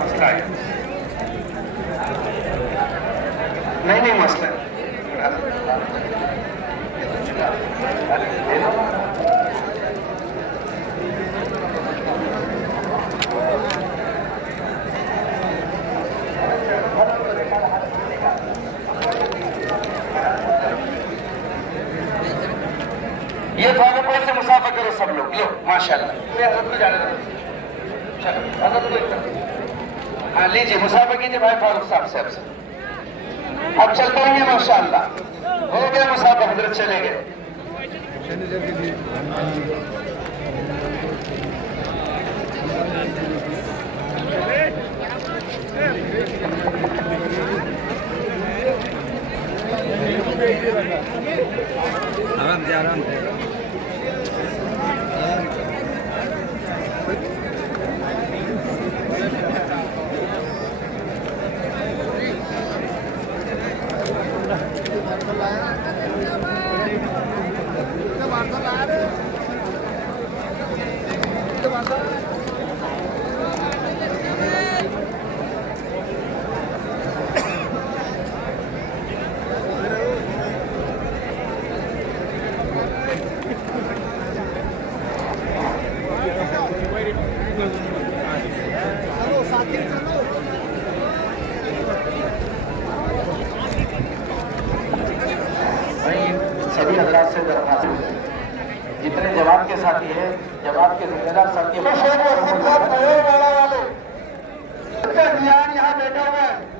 मसला है नहीं मसला ये फारूक भाई से मुसाफा करो सब लोग। लो माशाल्लाह। हाँ लीजिए मुसाफा कीजिए भाई फारूक साहब से। अब चलते रहेंगे माशाल्लाह। हो गया मुसाफा, हजरत चले गए। आराम से सभी हजरात से दरख्वास्त है, जितने जमात के साथी है, जमात के जिम्मेदार साथी है, यहाँ बैठा हुआ है।